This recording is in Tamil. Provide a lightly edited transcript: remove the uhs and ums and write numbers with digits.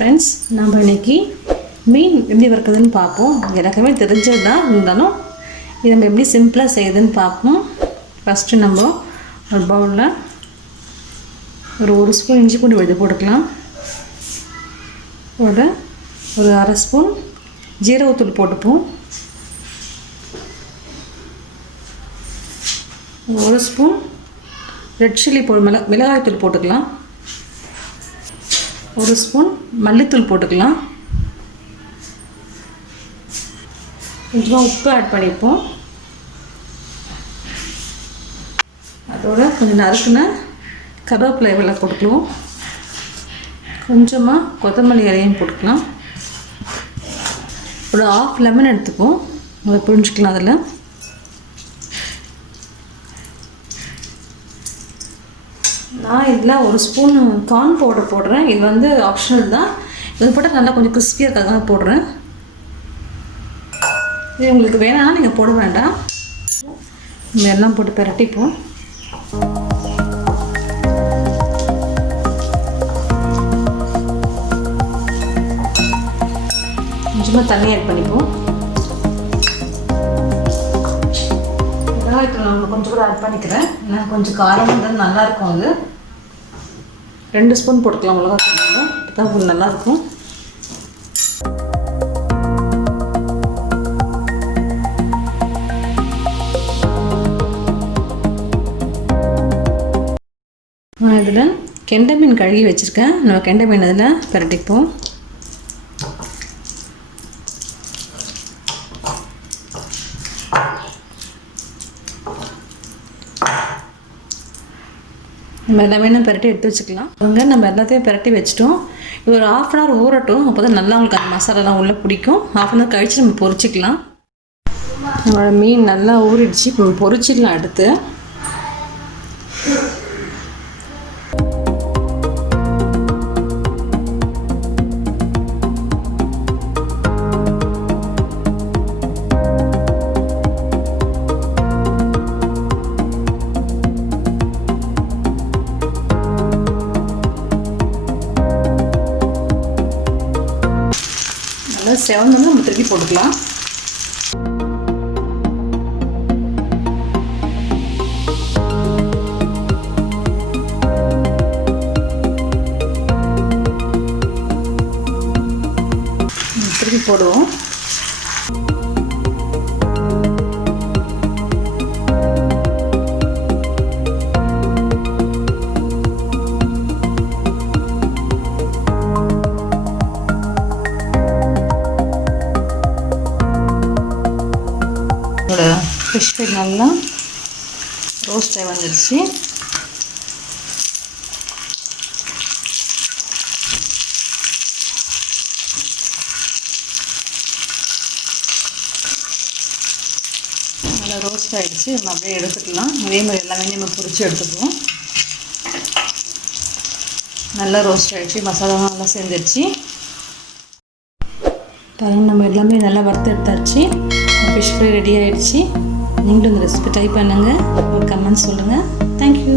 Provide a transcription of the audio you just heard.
ஃப்ரெண்ட்ஸ், நம்ம இன்றைக்கி மீன் எப்படி வறுக்குதுன்னு பார்ப்போம். எனக்குமே தெரிஞ்சது தான், இருந்தாலும் இது நம்ம எப்படி சிம்பிளாக செய்யுதுன்னு பார்ப்போம். ஃபஸ்ட்டு நம்ம ஒரு பவுலில் ஒரு ஸ்பூன் இஞ்சி பூண்டு விழுது போட்டுக்கலாம். ஒரு அரை ஸ்பூன் ஜீரகத்தூள் போட்டுப்போம். ஒரு ஸ்பூன் ரெட் சில்லி மிளகாய்த்தூள் போட்டுக்கலாம். ஒரு ஸ்பூன் மல்லித்தூள் போட்டுக்கலாம். கொஞ்சமாக உப்பு ஆட் பண்ணிப்போம். அதோட கொஞ்சம் நறுக்குன கருவேப்பிலை வெள்ளை போட்டுக்கலாம். கொஞ்சமாக கொத்தமல்லி இலையும் போட்டுக்கலாம். ஒரு ½ லெமன் எடுத்துப்போம், அதை புரிஞ்சுக்கலாம். அதில் நான் இதில் ஒரு ஸ்பூன் கார்ன் பவுடர் போடுறேன். இது வந்து ஆப்ஷனல் தான். இது போட்டால் நல்லா கொஞ்சம் கிறிஸ்பியாக இருக்காங்க போடுறேன். இது உங்களுக்கு வேணாம்னா நீங்கள் போட வேண்டாம். நம்ம எல்லாம் போட்டு பிரட்டிப்போம். கொஞ்சமாக தண்ணி ஆட் பண்ணிப்போம். நான் கொஞ்சம் கூட ஆட் பண்ணிக்கிறேன். நான் கொஞ்சம் காரம் வந்து நல்லாயிருக்கும். அது 2 ஸ்பூன் போட்டுக்கலாம் மிளகாத்தூள். அப்போ தான் கொஞ்சம் நல்லாயிருக்கும். நான் இதில் கெண்டை மீன் கழுகி வச்சுருக்கேன். நம்ம கெண்டை மீன் இதில் பிரட்டிப்போம். நம்ம எல்லாமே பிரட்டி எடுத்து வச்சுக்கலாம். நம்ம எல்லாத்தையும் பிரட்டி வச்சுட்டோம். இது ஒரு ½ hour ஊறட்டும். அப்போ தான் நல்லா உங்களுக்கு அந்த மசாலாலாம் உள்ளே பிடிக்கும். ½ hour கழித்து நம்ம பொரிச்சிக்கலாம். நம்மளோட மீன் நல்லா ஊறிடுச்சு. இப்போ பொரிச்சிடலாம். அடுத்து செவந்து நம்ம திருப்பி போட்டுக்கலாம். திருப்பி போடுவோம். ஃபிஷ் ஃப்ரை நல்லா ரோஸ்ட் ஆகி வந்துடுச்சு. நல்லா ரோஸ்ட் ஆகிடுச்சு. நம்ம அப்படியே எடுத்துக்கலாம். அதே மாதிரி எல்லாமே நம்ம பொரித்து எடுத்துக்குவோம். நல்லா ரோஸ்ட் ஆகிடுச்சு. மசாலாவும் நல்லா சேர்ந்துடுச்சு. பாருங்கள், நம்ம எல்லாமே நல்லா வறுத்து எடுத்தாச்சு. ஃபிஷ் ஃப்ரை ரெடி ஆகிடுச்சு. நீங்களும் இந்த ரெசிபி ட்ரை பண்ணுங்கள். கமெண்ட்ஸ் சொல்லுங்கள். தேங்க்யூ.